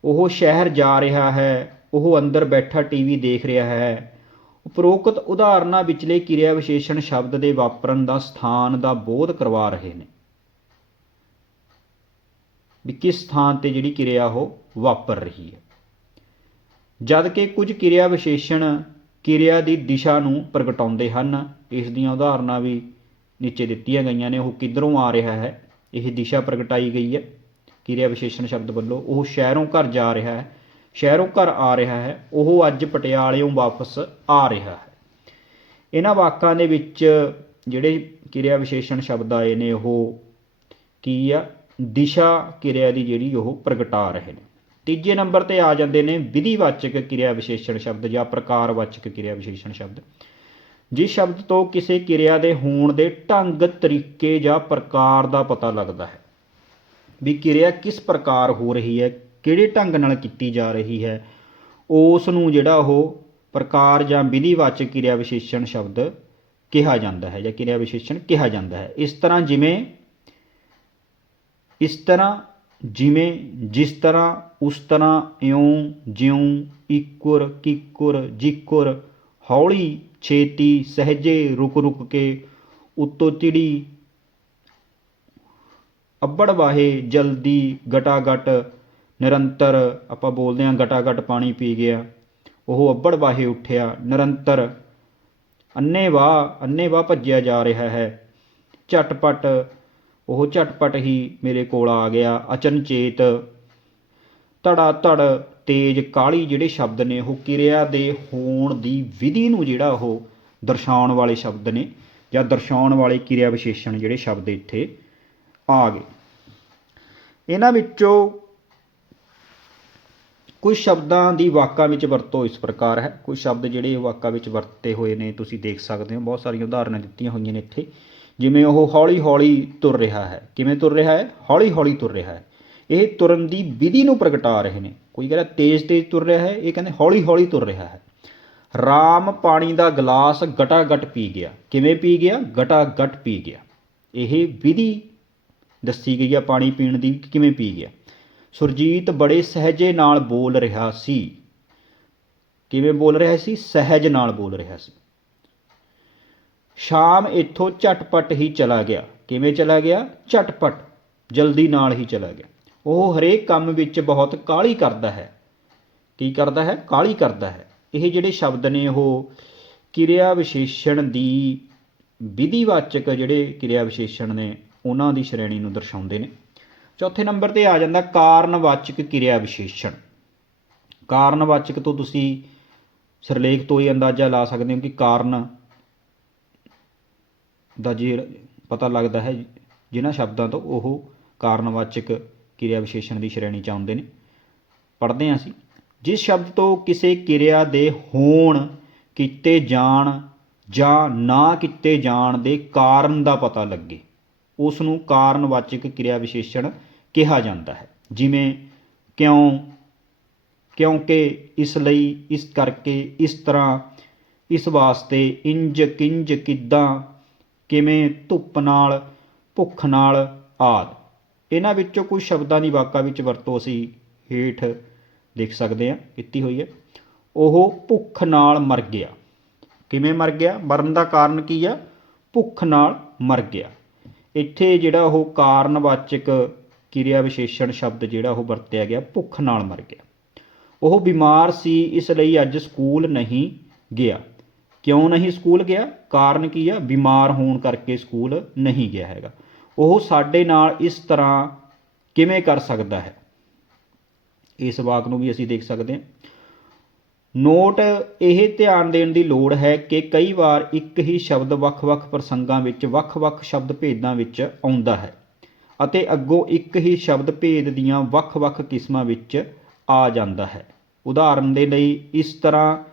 ਉਹ ਸ਼ਹਿਰ ਜਾ ਰਿਹਾ ਹੈ। ਉਹ ਅੰਦਰ ਬੈਠਾ ਟੀਵੀ ਦੇਖ ਰਿਹਾ ਹੈ। ਉਪਰੋਕਤ ਉਦਾਹਰਨਾਂ ਵਿਚਲੇ ਕਿਰਿਆ ਵਿਸ਼ੇਸ਼ਣ ਸ਼ਬਦ ਦੇ ਵਾਪਰਨ ਦਾ ਸਥਾਨ ਦਾ ਬੋਧ ਕਰਵਾ ਰਹੇ ਨੇ। ਵੀ ਕਿਸ ਸਥਾਨ ਤੇ ਜਿਹੜੀ ਕਿਰਿਆ ਉਹ ਵਾਪਰ ਰਹੀ ਹੈ। ਜਦ ਕਿ ਕੁਝ ਕਿਰਿਆ ਵਿਸ਼ੇਸ਼ਣ ਕਿਰਿਆ ਦੀ ਦਿਸ਼ਾ ਨੂੰ ਪ੍ਰਗਟਾਉਂਦੇ ਹਨ। ਇਸ ਦੀਆਂ ਉਦਾਹਰਨਾਂ ਵੀ ਨੀਚੇ ਦਿੱਤੀਆਂ ਗਈਆਂ ਨੇ। ਉਹ ਕਿੱਧਰੋਂ ਆ ਰਿਹਾ ਹੈ? ਇਹ ਦਿਸ਼ਾ ਪ੍ਰਗਟਾਈ ਗਈ ਹੈ। ਕਿਰਿਆ ਵਿਸ਼ੇਸ਼ਣ ਸ਼ਬਦ ਵੱਲੋਂ ਉਹ ਸ਼ਹਿਰੋਂ ਘਰ ਜਾ ਰਿਹਾ ਹੈ। ਸ਼ਹਿਰੋਂ ਘਰ ਆ ਰਿਹਾ ਹੈ। ਉਹ ਅੱਜ ਪਟਿਆਲਿਓਂ ਵਾਪਸ ਆ ਰਿਹਾ ਹੈ। ਇਹਨਾਂ ਵਾਕਾਂ ਦੇ ਵਿੱਚ ਜਿਹੜੇ ਕਿਰਿਆ ਵਿਸ਼ੇਸ਼ਣ ਸ਼ਬਦ ਆਏ ਨੇ, ਉਹ ਕੀ ਆ? ਦਿਸ਼ਾ ਕਿਰਿਆ ਦੀ ਜਿਹੜੀ ਉਹ ਪ੍ਰਗਟਾ ਰਹੇ ਨੇ। ਤੀਜੇ ਨੰਬਰ ਤੇ ਆ ਜਾਂਦੇ ਨੇ ਵਿਧੀਵਾਚਕ ਕਿਰਿਆ ਵਿਸ਼ੇਸ਼ਣ ਸ਼ਬਦ ਜਾਂ ਪ੍ਰਕਾਰਵਾਚਕ ਕਿਰਿਆ ਵਿਸ਼ੇਸ਼ਣ ਸ਼ਬਦ। ਜਿਸ ਸ਼ਬਦ ਤੋਂ ਕਿਸੇ ਕਿਰਿਆ ਦੇ ਹੋਣ ਦੇ ਢੰਗ, ਤਰੀਕੇ ਜਾਂ ਪ੍ਰਕਾਰ ਦਾ ਪਤਾ ਲੱਗਦਾ ਹੈ। ਵੀ ਕਿਰਿਆ ਕਿਸ ਪ੍ਰਕਾਰ ਹੋ ਰਹੀ ਹੈ, ਕਿਹੜੇ ਢੰਗ ਨਾਲ ਕੀਤੀ ਜਾ ਰਹੀ ਹੈ, ਉਸ ਨੂੰ ਜਿਹੜਾ ਉਹ ਪ੍ਰਕਾਰ ਜਾਂ ਵਿਧੀਵਾਚਕ ਕਿਰਿਆ ਵਿਸ਼ੇਸ਼ਣ ਸ਼ਬਦ ਕਿਹਾ ਜਾਂਦਾ ਹੈ ਜਾਂ ਕਿਰਿਆ ਵਿਸ਼ੇਸ਼ਣ ਕਿਹਾ ਜਾਂਦਾ ਹੈ। ਇਸ ਤਰ੍ਹਾਂ ਜਿਵੇਂ ਇਸ ਤਰ੍ਹਾਂ ਜਿਵੇਂ ਜਿਸ ਤਰ੍ਹਾਂ ਉਸ ਤਰ੍ਹਾਂ ਇਉਂ ਜਿਉਂ ਇਕੁਰ ਕਿਕੁਰ ਜਿਕੁਰ ਹੌਲੀ ਛੇਤੀ ਸਹਜੇ ਰੁਕ ਰੁਕ ਕੇ ਉੱਤੋਂ ਚਿੜੀ ਅੱਬੜ ਵਾਹੇ ਜਲਦੀ ਗਟਾਗਟ ਨਿਰੰਤਰ ਆਪਾਂ ਬੋਲਦੇ ਹਾਂ ਗਟਾਗਟ ਪਾਣੀ ਪੀ ਗਿਆ ਉਹ ਅੱਬੜ ਵਾਹੇ ਉੱਠਿਆ ਨਿਰੰਤਰ ਅੰਨੇ ਵਾਹ ਅੰਨੇ ਵਾਹ ਭੱਜਿਆ ਜਾ ਰਿਹਾ ਹੈ ਝਟਪਟ ਉਹ ਝਟਪਟ ਹੀ ਮੇਰੇ ਕੋਲ ਆ ਗਿਆ, ਅਚਨਚੇਤ। ਧੜਾ ਧੜ ਤੇਜ ਕਾਲੀ ਜਿਹੜੇ ਸ਼ਬਦ ਨੇ, ਉਹ ਕਿਰਿਆ ਦੇ ਹੋਣ ਦੀ ਵਿਧੀ ਨੂੰ ਜਿਹੜਾ ਉਹ ਦਰਸਾਉਣ ਵਾਲੇ ਸ਼ਬਦ ਨੇ ਜਾਂ ਦਰਸਾਉਣ ਵਾਲੇ ਕਿਰਿਆ ਵਿਸ਼ੇਸ਼ਣ ਜਿਹੜੇ ਸ਼ਬਦ ਇੱਥੇ ਆ ਗਏ। ਇਹਨਾਂ ਵਿੱਚੋਂ ਕੁਝ ਸ਼ਬਦਾਂ ਦੀ ਵਾਕਾਂ ਵਿੱਚ ਵਰਤੋਂ ਇਸ ਪ੍ਰਕਾਰ ਹੈ। ਕੁਝ ਸ਼ਬਦ ਜਿਹੜੇ ਵਾਕਾਂ ਵਿੱਚ ਵਰਤੇ ਹੋਏ ਨੇ, ਤੁਸੀਂ ਦੇਖ ਸਕਦੇ ਹੋ, ਬਹੁਤ ਸਾਰੀਆਂ ਉਦਾਹਰਨਾਂ ਦਿੱਤੀਆਂ ਹੋਈਆਂ ਨੇ ਇੱਥੇ। ਜਿਵੇਂ ਉਹ ਹੌਲੀ ਹੌਲੀ ਤੁਰ ਰਿਹਾ ਹੈ। ਕਿਵੇਂ ਤੁਰ ਰਿਹਾ ਹੈ? ਹੌਲੀ ਹੌਲੀ ਤੁਰ ਰਿਹਾ ਹੈ। ਇਹ ਤੁਰਨ ਦੀ ਵਿਧੀ ਨੂੰ ਪ੍ਰਗਟਾ ਰਹੇ ਨੇ। ਕੋਈ ਕਹਿੰਦਾ ਤੇਜ਼ ਤੇਜ਼ ਤੁਰ ਰਿਹਾ ਹੈ, ਇਹ ਕਹਿੰਦੇ ਹੌਲੀ ਹੌਲੀ ਤੁਰ ਰਿਹਾ ਹੈ। ਰਾਮ ਪਾਣੀ ਦਾ ਗਲਾਸ ਗਟਾ ਗਟ ਪੀ ਗਿਆ। ਕਿਵੇਂ ਪੀ ਗਿਆ? ਗਟਾ ਗਟ ਪੀ ਗਿਆ। ਇਹ ਵਿਧੀ ਦੱਸੀ ਗਈ ਆ ਪਾਣੀ ਪੀਣ ਦੀ ਕਿ ਕਿਵੇਂ ਪੀ ਗਿਆ। ਸੁਰਜੀਤ ਬੜੇ ਸਹਜੇ ਨਾਲ ਬੋਲ ਰਿਹਾ ਸੀ। ਕਿਵੇਂ ਬੋਲ ਰਿਹਾ ਸੀ? ਸਹਿਜ ਨਾਲ ਬੋਲ ਰਿਹਾ ਸੀ। ਸ਼ਾਮ ਇੱਥੋਂ ਝਟਪਟ ਹੀ ਚਲਾ ਗਿਆ। ਕਿਵੇਂ ਚਲਾ ਗਿਆ? ਝਟਪਟ। ਜਲਦੀ ਨਾਲ ਹੀ ਚਲਾ ਗਿਆ। ਉਹ ਹਰੇਕ ਕੰਮ ਵਿੱਚ ਬਹੁਤ ਕਾਹਲੀ ਕਰਦਾ ਹੈ। ਕੀ ਕਰਦਾ ਹੈ? ਕਾਹਲੀ ਕਰਦਾ ਹੈ। ਇਹ ਜਿਹੜੇ ਸ਼ਬਦ ਨੇ ਉਹ ਕਿਰਿਆ ਵਿਸ਼ੇਸ਼ਣ ਦੀ ਵਿਧੀਵਾਚਕ ਜਿਹੜੇ ਕਿਰਿਆ ਵਿਸ਼ੇਸ਼ਣ ਨੇ, ਉਹਨਾਂ ਦੀ ਸ਼੍ਰੇਣੀ ਨੂੰ ਦਰਸਾਉਂਦੇ ਨੇ। ਚੌਥੇ ਨੰਬਰ ਤੇ ਆ ਜਾਂਦਾ ਕਾਰਨਵਾਚਕ ਕਿਰਿਆ ਵਿਸ਼ੇਸ਼ਣ ਕਾਰਨਵਾਚਕ ਤੋਂ ਤੁਸੀਂ ਸਿਰਲੇਖ ਤੋਂ ਹੀ ਅੰਦਾਜ਼ਾ ਲਾ ਸਕਦੇ ਹੋ ਕਿ ਕਾਰਨ ਦਾ ਜੇ ਪਤਾ ਲੱਗਦਾ ਹੈ, ਜਿਨ੍ਹਾਂ ਸ਼ਬਦਾਂ ਤੋਂ ਉਹ ਕਾਰਨਵਾਚਕ ਕਿਰਿਆ ਵਿਸ਼ੇਸ਼ਣ ਦੀ ਸ਼੍ਰੇਣੀ ਚ ਆਉਂਦੇ ਨੇ। ਪੜ੍ਹਦੇ ਹਾਂ ਅਸੀਂ। ਜਿਸ ਸ਼ਬਦ ਤੋਂ ਕਿਸੇ ਕਿਰਿਆ ਦੇ ਹੋਣ ਕੀਤੇ ਜਾਣ ਜਾਂ ਨਾ ਕੀਤੇ ਜਾਣ ਦੇ ਕਾਰਨ ਦਾ ਪਤਾ ਲੱਗੇ ਉਸ ਨੂੰ ਕਾਰਨਵਾਚਕ ਕਿਰਿਆ ਵਿਸ਼ੇਸ਼ਣ ਕਿਹਾ ਜਾਂਦਾ ਹੈ। ਜਿਵੇਂ ਕਿਉਂ, ਕਿਉਂਕਿ ਇਸ ਲਈ, ਇਸ ਕਰਕੇ, ਇਸ ਤਰ੍ਹਾਂ, ਇਸ ਵਾਸਤੇ ਇੰਜ ਕਿੰਜ ਕਿੱਦਾਂ ਕਿਵੇਂ ਧੁੱਪ ਨਾਲ, ਭੁੱਖ ਨਾਲ ਆਦਿ। ਇਹਨਾਂ ਵਿੱਚੋਂ ਕੁਝ ਸ਼ਬਦਾਂ ਦੀ ਵਾਕਾਂ ਵਿੱਚ ਵਰਤੋਂ ਅਸੀਂ ਹੇਠ ਦੇਖ ਸਕਦੇ ਹਾਂ, ਕੀਤੀ ਹੋਈ ਹੈ। ਉਹ ਭੁੱਖ ਨਾਲ ਮਰ ਗਿਆ। ਕਿਵੇਂ ਮਰ ਗਿਆ? ਮਰਨ ਦਾ ਕਾਰਨ ਕੀ ਆ? ਭੁੱਖ ਨਾਲ ਮਰ ਗਿਆ। ਇੱਥੇ ਜਿਹੜਾ ਉਹ ਕਾਰਨਵਾਚਕ ਕਿਰਿਆ ਵਿਸ਼ੇਸ਼ਣ ਸ਼ਬਦ ਜਿਹੜਾ ਉਹ ਵਰਤਿਆ ਗਿਆ, ਭੁੱਖ ਨਾਲ ਮਰ ਗਿਆ। ਉਹ ਬਿਮਾਰ ਸੀ, ਇਸ ਲਈ ਅੱਜ ਸਕੂਲ ਨਹੀਂ ਗਿਆ। ਕਿਉਂ ਨਹੀਂ ਸਕੂਲ ਗਿਆ? ਕਾਰਨ ਕੀ ਆ? ਬਿਮਾਰ ਹੋਣ ਕਰਕੇ ਸਕੂਲ ਨਹੀਂ ਗਿਆ ਹੈਗਾ। ਉਹ ਸਾਡੇ ਨਾਲ ਇਸ ਤਰ੍ਹਾਂ ਕਿਵੇਂ ਕਰ ਸਕਦਾ ਹੈ? ਇਸ ਵਾਕ ਨੂੰ ਵੀ ਅਸੀਂ ਦੇਖ ਸਕਦੇ ਹਾਂ। ਨੋਟ, ਇਹ ਧਿਆਨ ਦੇਣ ਦੀ ਲੋੜ ਹੈ ਕਿ ਕਈ ਵਾਰ ਇੱਕ ਹੀ ਸ਼ਬਦ ਵੱਖ-ਵੱਖ ਪ੍ਰਸੰਗਾਂ ਵਿੱਚ, ਵੱਖ-ਵੱਖ ਸ਼ਬਦ ਭੇਦਾਂ ਵਿੱਚ ਆਉਂਦਾ ਹੈ ਅਤੇ ਅੱਗੋਂ ਇੱਕ ਹੀ ਸ਼ਬਦ ਭੇਦ ਦੀਆਂ ਵੱਖ-ਵੱਖ ਕਿਸਮਾਂ ਵਿੱਚ ਆ ਜਾਂਦਾ ਹੈ। ਉਦਾਹਰਨ ਦੇ ਲਈ, ਇਸ ਤਰ੍ਹਾਂ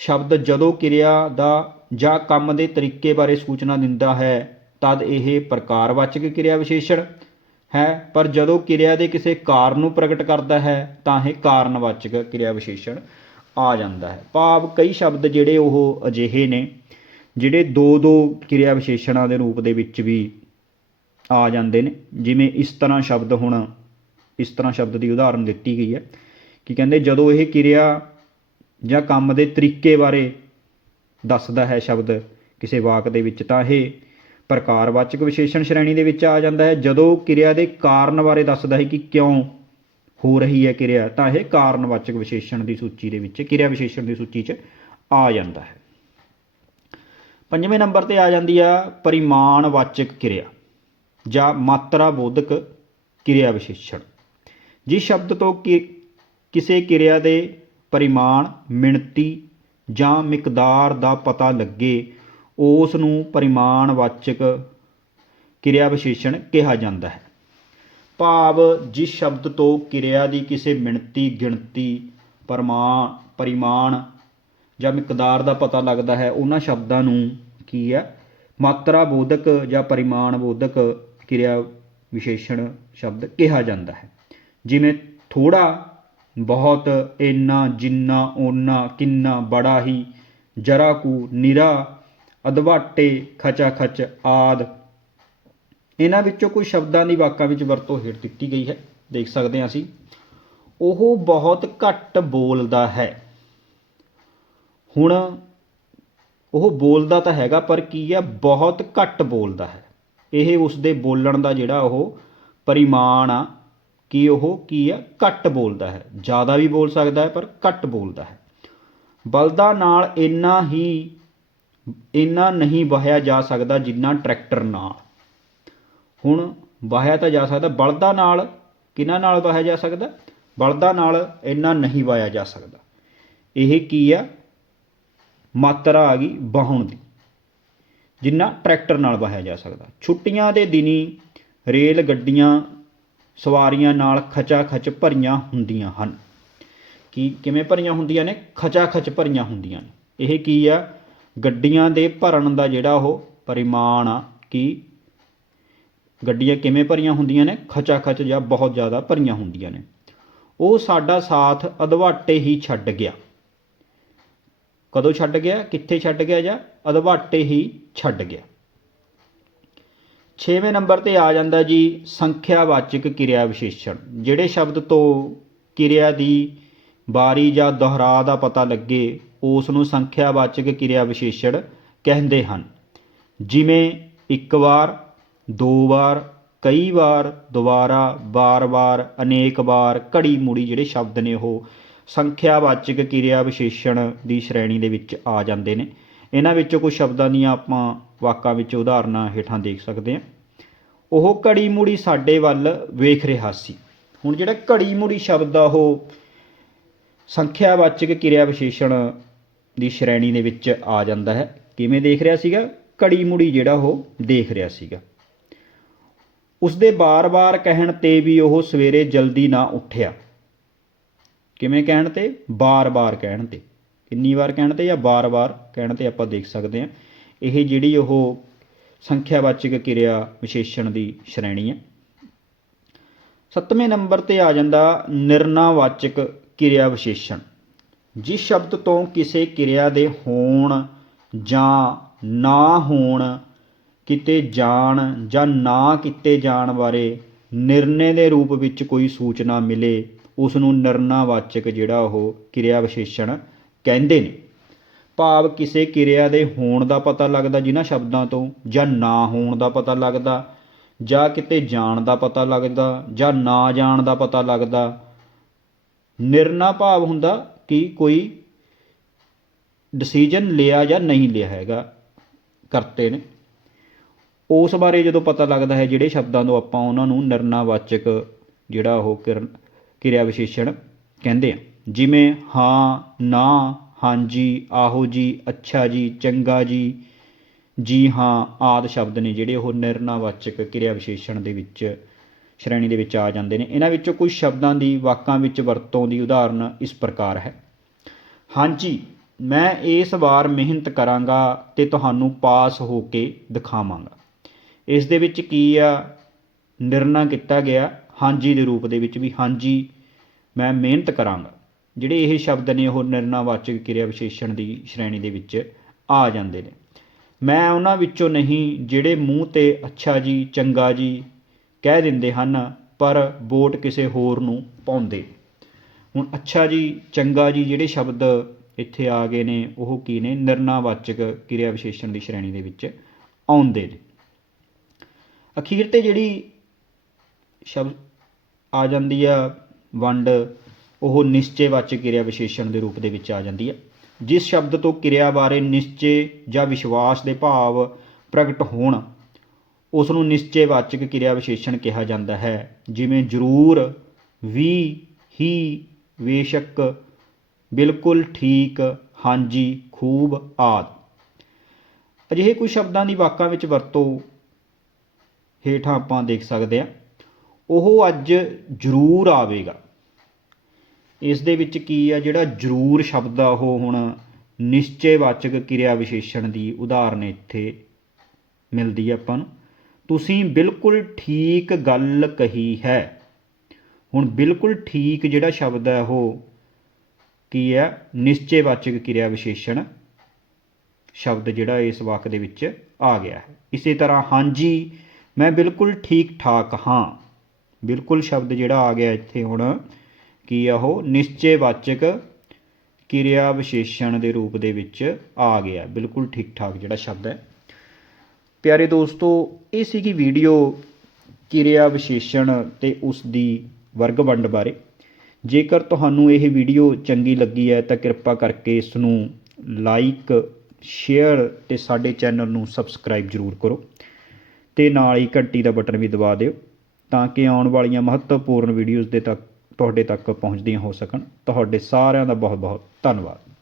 ਸ਼ਬਦ ਜਦੋਂ ਕਿਰਿਆ ਦਾ ਜਾਂ ਕੰਮ ਦੇ ਤਰੀਕੇ ਬਾਰੇ ਸੂਚਨਾ ਦਿੰਦਾ ਹੈ, ਤਦ ਇਹ ਪ੍ਰਕਾਰਵਾਚਕ ਕਿਰਿਆ ਵਿਸ਼ੇਸ਼ਣ ਹੈ। ਪਰ ਜਦੋਂ ਕਿਰਿਆ ਦੇ ਕਿਸੇ ਕਾਰਨ ਨੂੰ ਪ੍ਰਗਟ ਕਰਦਾ ਹੈ, ਤਾਂ ਇਹ ਕਾਰਨਵਾਚਕ ਕਿਰਿਆ ਵਿਸ਼ੇਸ਼ਣ ਆ ਜਾਂਦਾ ਹੈ। ਭਾਵ ਕਈ ਸ਼ਬਦ ਜਿਹੜੇ ਉਹ ਅਜਿਹੇ ਨੇ, ਜਿਹੜੇ ਦੋ ਦੋ ਕਿਰਿਆ ਵਿਸ਼ੇਸ਼ਣਾਂ ਦੇ ਰੂਪ ਦੇ ਵਿੱਚ ਵੀ ਆ ਜਾਂਦੇ ਨੇ। ਜਿਵੇਂ ਇਸ ਤਰ੍ਹਾਂ ਸ਼ਬਦ ਹੁਣ, ਇਸ ਤਰ੍ਹਾਂ ਸ਼ਬਦ ਦੀ ਉਦਾਹਰਨ ਦਿੱਤੀ ਗਈ ਹੈ ਕਿ ਕਹਿੰਦੇ ਜਦੋਂ ਇਹ ਕਿਰਿਆ ਜਾਂ ਕੰਮ ਦੇ ਤਰੀਕੇ ਬਾਰੇ ਦੱਸਦਾ ਹੈ ਸ਼ਬਦ ਕਿਸੇ ਵਾਕ ਦੇ ਵਿੱਚ, ਤਾਂ ਇਹ ਪ੍ਰਕਾਰਵਾਚਕ ਵਿਸ਼ੇਸ਼ਣ ਸ਼੍ਰੇਣੀ ਦੇ ਵਿੱਚ ਆ ਜਾਂਦਾ ਹੈ। ਜਦੋਂ ਕਿਰਿਆ ਦੇ ਕਾਰਨ ਬਾਰੇ ਦੱਸਦਾ ਹੈ ਕਿ ਕਿਉਂ ਹੋ ਰਹੀ ਹੈ ਕਿਰਿਆ, ਤਾਂ ਇਹ ਕਾਰਨਵਾਚਕ ਵਿਸ਼ੇਸ਼ਣ ਦੀ ਸੂਚੀ ਦੇ ਵਿੱਚ, ਕਿਰਿਆ ਵਿਸ਼ੇਸ਼ਣ ਦੀ ਸੂਚੀ 'ਚ ਆ ਜਾਂਦਾ ਹੈ। ਪੰਜਵੇਂ ਨੰਬਰ ਤੇ ਆ ਜਾਂਦੀ ਆ ਪਰਿਮਾਣਵਾਚਕ ਕਿਰਿਆ ਜਾਂ ਮਾਤਰਾ ਬੋਧਕ ਕਿਰਿਆ ਵਿਸ਼ੇਸ਼ਣ। ਜਿਸ ਸ਼ਬਦ ਤੋਂ ਕਿ, ਕਿਸੇ ਕਿਰਿਆ ਦੇ ਪਰਿਮਾਣ, ਮਿਣਤੀ ਜਾਂ ਮਿਕਦਾਰ ਦਾ ਪਤਾ ਲੱਗੇ, ਉਸ ਨੂੰ ਪਰਿਮਾਣਵਾਚਕ ਕਿਰਿਆ ਵਿਸ਼ੇਸ਼ਣ ਕਿਹਾ ਜਾਂਦਾ ਹੈ। ਭਾਵ ਜਿਸ ਸ਼ਬਦ ਤੋਂ ਕਿਰਿਆ ਦੀ ਕਿਸੇ ਮਿਣਤੀ, ਗਿਣਤੀ, ਪਰਮਾਣ, ਪਰਿਮਾਣ ਜਾਂ ਮਿਕਦਾਰ ਦਾ ਪਤਾ ਲੱਗਦਾ ਹੈ, ਉਹਨਾਂ ਸ਼ਬਦਾਂ ਨੂੰ ਕੀ ਹੈ? ਮਾਤਰਾ ਬੋਧਕ ਜਾਂ ਪਰਿਮਾਣ ਬੋਧਕ ਕਿਰਿਆ ਵਿਸ਼ੇਸ਼ਣ ਸ਼ਬਦ ਕਿਹਾ ਜਾਂਦਾ ਹੈ। ਜਿਵੇਂ ਥੋੜਾ ਬਹੁਤ ਇੰਨਾ ਜਿੰਨਾ, ਓਨਾ, ਕਿੰਨਾ ਬੜਾ ਹੀ। ਜਰਾ ਕੁ ਨਿਰਾ ਅਦਵਾਟੇ ਖਚਾ ਖਚ ਆਦ। ਇਹਨਾਂ ਵਿੱਚੋਂ ਕੁਝ ਸ਼ਬਦਾਂ ਦੀ ਵਾਕਾਂ ਵਿੱਚ ਵਰਤੋਂ ਹੇਠ ਦਿੱਤੀ ਗਈ ਹੈ। ਦੇਖ ਸਕਦੇ ਹਾਂ ਅਸੀਂ। ਉਹ ਬਹੁਤ ਘੱਟ ਬੋਲਦਾ ਹੈ। ਹੁਣ ਉਹ ਬੋਲਦਾ ਤਾਂ ਹੈਗਾ, ਪਰ ਕੀ ਹੈ? ਬਹੁਤ ਘੱਟ ਬੋਲਦਾ ਹੈ। ਇਹ ਉਸ ਦੇ ਬੋਲਣ ਦਾ ਜਿਹੜਾ ਉਹ ਪਰਿਮਾਣ ਆ। ਕਿ ਉਹ ਕੀ ਆ? ਘੱਟ ਬੋਲਦਾ ਹੈ। ਜ਼ਿਆਦਾ ਵੀ ਬੋਲ ਸਕਦਾ ਹੈ, ਪਰ ਘੱਟ ਬੋਲਦਾ ਹੈ। ਬਲਦਾਂ ਨਾਲ ਇੰਨਾ ਹੀ, ਇੰਨਾ ਨਹੀਂ ਵਾਹਿਆ ਜਾ ਸਕਦਾ ਜਿੰਨਾ ਟਰੈਕਟਰ ਨਾਲ। ਹੁਣ ਵਾਹਿਆ ਤਾਂ ਜਾ ਸਕਦਾ, ਬਲਦਾਂ ਨਾਲ ਕਿਹਨਾਂ ਨਾਲ ਵਾਹਿਆ ਜਾ ਸਕਦਾ? ਬਲਦਾਂ ਨਾਲ ਇੰਨਾ ਨਹੀਂ ਵਾਹਿਆ ਜਾ ਸਕਦਾ। ਇਹ ਕੀ ਆ? ਮਾਤਰਾ ਆ ਗਈ ਵਾਹੁਣ ਦੀ। ਜਿੰਨਾ ਟਰੈਕਟਰ ਨਾਲ ਵਾਹਿਆ ਜਾ ਸਕਦਾ। ਛੁੱਟੀਆਂ ਦੇ ਦਿਨੀ ਰੇਲ ਗੱਡੀਆਂ ਸਵਾਰੀਆਂ ਨਾਲ ਖਚਾ ਖਚ ਭਰੀਆਂ ਹੁੰਦੀਆਂ ਹਨ। ਕੀ, ਕਿਵੇਂ ਭਰੀਆਂ ਹੁੰਦੀਆਂ ਨੇ? ਖਚਾ ਖਚ ਭਰੀਆਂ ਹੁੰਦੀਆਂ ਨੇ। ਇਹ ਕੀ ਆ? ਗੱਡੀਆਂ ਦੇ ਭਰਨ ਦਾ ਜਿਹੜਾ ਉਹ ਪਰਿਮਾਣ ਆ। ਕਿ? ਗੱਡੀਆਂ ਕਿਵੇਂ ਭਰੀਆਂ ਹੁੰਦੀਆਂ ਨੇ? ਖਚਾ ਖਚ ਜਾਂ ਬਹੁਤ ਜ਼ਿਆਦਾ ਭਰੀਆਂ ਹੁੰਦੀਆਂ ਨੇ। ਉਹ ਸਾਡਾ ਸਾਥ ਅਧਵਾਟੇ ਹੀ ਛੱਡ ਗਿਆ। ਕਦੋਂ ਛੱਡ ਗਿਆ? ਕਿੱਥੇ ਛੱਡ ਗਿਆ ਜਾਂ? ਅਧਵਾਟੇ ਹੀ ਛੱਡ ਗਿਆ। 6ਵੇਂ ਨੰਬਰ ਤੇ ਆ ਜਾਂਦਾ ਜੀ, ਸੰਖਿਆਵਾਚਕ ਕਿਰਿਆ ਵਿਸ਼ੇਸ਼ਣ। ਜਿਹੜੇ ਸ਼ਬਦ ਤੋਂ ਕਿਰਿਆ ਦੀ ਵਾਰੀ ਜਾਂ ਦੁਹਰਾ ਦਾ ਪਤਾ ਲੱਗੇ, ਉਸ ਨੂੰ ਸੰਖਿਆਵਾਚਕ ਕਿਰਿਆ ਵਿਸ਼ੇਸ਼ਣ ਕਹਿੰਦੇ ਹਨ। ਜਿਵੇਂ, ਇੱਕ ਵਾਰ, ਦੋ ਵਾਰ, ਕਈ ਵਾਰ, ਦੁਬਾਰਾ, ਵਾਰ ਵਾਰ, ਅਨੇਕ ਵਾਰ, ਘੜੀ ਮੁੜੀ ਜਿਹੜੇ ਸ਼ਬਦ ਨੇ ਉਹ ਸੰਖਿਆਵਾਚਕ ਕਿਰਿਆ ਵਿਸ਼ੇਸ਼ਣ ਦੀ ਸ਼੍ਰੇਣੀ ਦੇ ਵਿੱਚ ਆ ਜਾਂਦੇ ਨੇ। ਇਹਨਾਂ ਵਿੱਚੋਂ ਕੁਝ ਸ਼ਬਦਾਂ ਦੀਆਂ ਆਪਾਂ ਵਾਕਾਂ ਵਿੱਚ ਉਦਾਹਰਨਾਂ ਹੇਠਾਂ ਦੇਖ ਸਕਦੇ ਹਾਂ। ਉਹ ਘੜੀ ਮੁੜੀ ਸਾਡੇ ਵੱਲ ਵੇਖ ਰਿਹਾ ਸੀ। ਹੁਣ ਜਿਹੜਾ ਘੜੀ ਮੁੜੀ ਸ਼ਬਦ ਆ, ਉਹ ਸੰਖਿਆਵਾਚਕ ਕਿਰਿਆ ਵਿਸ਼ੇਸ਼ਣ ਦੀ ਸ਼੍ਰੇਣੀ ਦੇ ਵਿੱਚ ਆ ਜਾਂਦਾ ਹੈ। ਕਿਵੇਂ ਦੇਖ ਰਿਹਾ ਸੀਗਾ? ਘੜੀ ਮੁੜੀ ਜਿਹੜਾ ਉਹ ਦੇਖ ਰਿਹਾ ਸੀਗਾ। ਉਸ ਦੇ ਬਾਰ-ਬਾਰ ਕਹਿਣ ਤੇ ਵੀ ਉਹ ਸਵੇਰੇ ਜਲਦੀ ਨਾ ਉੱਠਿਆ। ਕਿਵੇਂ ਕਹਿਣ ਤੇ? ਬਾਰ-ਬਾਰ ਕਹਿਣ ਤੇ। ਕਿੰਨੀ ਵਾਰ ਕਹਿਣ ਤੇ ਜਾਂ ਬਾਰ-ਬਾਰ ਕਹਿਣ ਤੇ ਆਪਾਂ ਦੇਖ ਸਕਦੇ ਹਾਂ। ਇਹ ਜਿਹੜੀ ਉਹ ਸੰਖਿਆਵਾਚਕ ਕਿਰਿਆ ਵਿਸ਼ੇਸ਼ਣ ਦੀ ਸ਼੍ਰੇਣੀ ਹੈ। ਸੱਤਵੇਂ ਨੰਬਰ ਤੇ ਆ ਜਾਂਦਾ ਨਿਰਣਾਵਾਚਕ ਕਿਰਿਆ ਵਿਸ਼ੇਸ਼ਣ। ਜਿਸ ਸ਼ਬਦ ਤੋਂ ਕਿਸੇ ਕਿਰਿਆ ਦੇ ਹੋਣ ਜਾਂ ਨਾ ਹੋਣ, ਕਿਤੇ ਜਾਣ ਜਾਂ ਨਾ ਕੀਤੇ ਜਾਣ ਬਾਰੇ ਨਿਰਣੇ ਦੇ ਰੂਪ ਵਿੱਚ ਕੋਈ ਸੂਚਨਾ ਮਿਲੇ, ਉਸ ਨੂੰ ਨਿਰਣਾਵਾਚਕ ਜਿਹੜਾ ਉਹ ਕਿਰਿਆ ਵਿਸ਼ੇਸ਼ਣ ਕਹਿੰਦੇ ਨੇ। ਭਾਵ ਕਿਸੇ ਕਿਰਿਆ ਦੇ ਹੋਣ ਦਾ ਪਤਾ ਲੱਗਦਾ ਜਿਨ੍ਹਾਂ ਸ਼ਬਦਾਂ ਤੋਂ, ਜਾਂ ਨਾ ਹੋਣ ਦਾ ਪਤਾ ਲੱਗਦਾ, ਜਾਂ ਕਿਤੇ ਜਾਣ ਦਾ ਪਤਾ ਲੱਗਦਾ, ਜਾਂ ਨਾ ਜਾਣ ਦਾ ਪਤਾ ਲੱਗਦਾ। ਨਿਰਣਾ ਭਾਵ ਹੁੰਦਾ ਕਿ ਕੋਈ ਡਿਸੀਜਨ ਲਿਆ ਜਾਂ ਨਹੀਂ ਲਿਆ ਹੈਗਾ, ਕਰਤੇ ਨੇ। ਉਸ ਬਾਰੇ ਜਦੋਂ ਪਤਾ ਲੱਗਦਾ ਹੈ ਜਿਹੜੇ ਸ਼ਬਦਾਂ ਤੋਂ ਆਪਾਂ ਉਹਨਾਂ ਨੂੰ ਨਿਰਣਾਵਾਚਕ ਜਿਹੜਾ ਉਹ ਕਿਰਨ ਕਿਰਿਆ ਵਿਸ਼ੇਸ਼ਣ ਕਹਿੰਦੇ ਆ। ਜਿਵੇਂ ਹਾਂ, ਨਾ, ਹਾਂਜੀ, ਆਹੋ ਜੀ, ਅੱਛਾ ਜੀ, ਚੰਗਾ ਜੀ ਜੀ ਹਾਂ, ਆਦਿ ਸ਼ਬਦ ਨੇ ਜਿਹੜੇ ਉਹ ਨਿਰਣਾਵਾਚਕ ਕਿਰਿਆ ਵਿਸ਼ੇਸ਼ਣ ਦੇ ਵਿੱਚ ਸ਼੍ਰੇਣੀ ਦੇ ਵਿੱਚ ਆ ਜਾਂਦੇ ਨੇ। ਇਹਨਾਂ ਵਿੱਚੋਂ ਕੁਝ ਸ਼ਬਦਾਂ ਦੀ, ਵਾਕਾਂ ਵਿੱਚ ਵਰਤੋਂ ਦੀ ਉਦਾਹਰਨ ਇਸ ਪ੍ਰਕਾਰ ਹੈ। ਹਾਂਜੀ, ਮੈਂ ਇਸ ਵਾਰ ਮਿਹਨਤ ਕਰਾਂਗਾ ਤੇ ਤੁਹਾਨੂੰ ਪਾਸ ਹੋ ਕੇ ਦਿਖਾਵਾਂਗਾ। ਇਸ ਦੇ ਵਿੱਚ ਕੀ ਆ? ਨਿਰਣਾ ਕੀਤਾ ਗਿਆ। ਹਾਂਜੀ ਦੇ ਰੂਪ ਦੇ ਵਿੱਚ ਵੀ ਹਾਂਜੀ, ਮੈਂ ਮਿਹਨਤ ਕਰਾਂਗਾ। ਜਿਹੜੇ ਇਹ ਸ਼ਬਦ ਨੇ ਉਹ ਨਿਰਣਾਵਾਚਕ ਕਿਰਿਆ ਵਿਸ਼ੇਸ਼ਣ ਦੀ ਸ਼੍ਰੇਣੀ ਦੇ ਵਿੱਚ ਆ ਜਾਂਦੇ ਨੇ। ਮੈਂ ਉਹਨਾਂ ਵਿੱਚੋਂ ਨਹੀਂ ਜਿਹੜੇ ਮੂੰਹ ਤੇ ਅੱਛਾ ਜੀ, ਚੰਗਾ ਜੀ ਕਹਿ ਦਿੰਦੇ ਹਨ, ਪਰ ਵੋਟ ਕਿਸੇ ਹੋਰ ਨੂੰ ਪਾਉਂਦੇ। ਹੁਣ ਅੱਛਾ ਜੀ, ਚੰਗਾ ਜੀ ਜਿਹੜੇ ਸ਼ਬਦ ਇੱਥੇ ਆ ਗਏ ਨੇ, ਉਹ ਕੀ ਨੇ? ਨਿਰਣਾਵਾਚਕ ਕਿਰਿਆ ਵਿਸ਼ੇਸ਼ਣ ਦੀ ਸ਼੍ਰੇਣੀ ਦੇ ਵਿੱਚ ਆਉਂਦੇ ਨੇ। ਅਖੀਰ ਤੇ ਜਿਹੜੀ ਸ਼ਬਦ ਆ ਜਾਂਦੀ ਆ, ਵੰਡ ਉਹ ਨਿਸ਼ਚੈਵਾਚਕ ਕਿਰਿਆ ਵਿਸ਼ੇਸ਼ਣ ਦੇ ਰੂਪ ਦੇ ਵਿੱਚ ਆ ਜਾਂਦੀ ਹੈ। ਜਿਸ ਸ਼ਬਦ ਤੋਂ ਕਿਰਿਆ ਬਾਰੇ ਨਿਸ਼ਚੈ ਜਾਂ ਵਿਸ਼ਵਾਸ ਦੇ ਭਾਵ ਪ੍ਰਗਟ ਹੋਣ ਉਸ ਨੂੰ ਨਿਸ਼ਚੈਵਾਚਕ ਕਿਰਿਆ ਵਿਸ਼ੇਸ਼ਣ ਕਿਹਾ ਜਾਂਦਾ ਹੈ। ਜਿਵੇਂ ਜ਼ਰੂਰ, ਵੀ, ਹੀ, ਬੇਸ਼ੱਕ, ਬਿਲਕੁਲ ਠੀਕ, ਹਾਂਜੀ, ਖੂਬ, ਆਦਿ। ਅਜਿਹੇ ਕੁਝ ਸ਼ਬਦਾਂ ਦੀ ਵਾਕਾਂ ਵਿੱਚ ਵਰਤੋਂ ਹੇਠਾਂ ਆਪਾਂ ਦੇਖ ਸਕਦੇ ਹਾਂ। ਉਹ ਅੱਜ ਜ਼ਰੂਰ ਆਵੇਗਾ। ਇਸ ਦੇ ਵਿੱਚ ਕੀ ਆ, ਜਿਹੜਾ ਜ਼ਰੂਰ ਸ਼ਬਦ ਆ, ਉਹ ਹੁਣ ਨਿਸ਼ਚੈਵਾਚਕ ਕਿਰਿਆ ਵਿਸ਼ੇਸ਼ਣ ਦੀ ਉਦਾਹਰਨ ਇੱਥੇ ਮਿਲਦੀ ਹੈ ਆਪਾਂ ਨੂੰ। ਤੁਸੀਂ ਬਿਲਕੁਲ ਠੀਕ ਗੱਲ ਕਹੀ ਹੈ। ਹੁਣ ਬਿਲਕੁਲ ਠੀਕ ਜਿਹੜਾ ਸ਼ਬਦ ਹੈ ਉਹ ਕੀ ਹੈ ਨਿਸ਼ਚੈਵਾਚਕ ਕਿਰਿਆ ਵਿਸ਼ੇਸ਼ਣ ਸ਼ਬਦ ਜਿਹੜਾ ਇਸ ਵਾਕ ਦੇ ਵਿੱਚ ਆ ਗਿਆ। ਹੈ ਇਸੇ ਤਰ੍ਹਾਂ, ਹਾਂਜੀ, ਮੈਂ ਬਿਲਕੁਲ ਠੀਕ ਠਾਕ ਹਾਂ। ਬਿਲਕੁਲ ਸ਼ਬਦ ਜਿਹੜਾ ਆ ਗਿਆ ਇੱਥੇ ਹੁਣ ਕੀ ਆ ਉਹ? ਨਿਸ਼ਚੈਵਾਚਕ ਕਿਰਿਆ ਵਿਸ਼ੇਸ਼ਣ ਦੇ ਰੂਪ ਦੇ ਵਿੱਚ ਆ ਗਿਆ। ਬਿਲਕੁਲ ਠੀਕ ਠਾਕ ਜਿਹੜਾ ਸ਼ਬਦ ਹੈ। ਪਿਆਰੇ ਦੋਸਤੋ, ਇਹ ਸੀਗੀ ਵੀਡੀਓ ਕਿਰਿਆ ਵਿਸ਼ੇਸ਼ਣ ਤੇ ਉਸ ਦੀ ਵਰਗ ਵੰਡ ਬਾਰੇ। ਜੇਕਰ ਤੁਹਾਨੂੰ ਇਹ ਵੀਡੀਓ ਚੰਗੀ ਲੱਗੀ ਹੈ, ਤਾਂ ਕਿਰਪਾ ਕਰਕੇ ਇਸ ਨੂੰ ਲਾਈਕ, ਸ਼ੇਅਰ ਤੇ ਸਾਡੇ ਚੈਨਲ ਨੂੰ ਸਬਸਕ੍ਰਾਈਬ ਜ਼ਰੂਰ ਕਰੋ ਤੇ ਨਾਲ ਹੀ ਘੰਟੀ ਦਾ ਬਟਨ ਵੀ ਦਬਾ ਦਿਓ ਤਾਂ ਕਿ ਆਉਣ ਵਾਲੀਆਂ ਮਹੱਤਵਪੂਰਨ ਵੀਡੀਓਜ਼ ਦੇ ਤੱਕ ਤੁਹਾਡੇ ਤੱਕ ਪਹੁੰਚਦੀਆਂ ਹੋ ਸਕਣ। ਤੁਹਾਡੇ ਸਾਰਿਆਂ ਦਾ ਬਹੁਤ ਬਹੁਤ ਧੰਨਵਾਦ।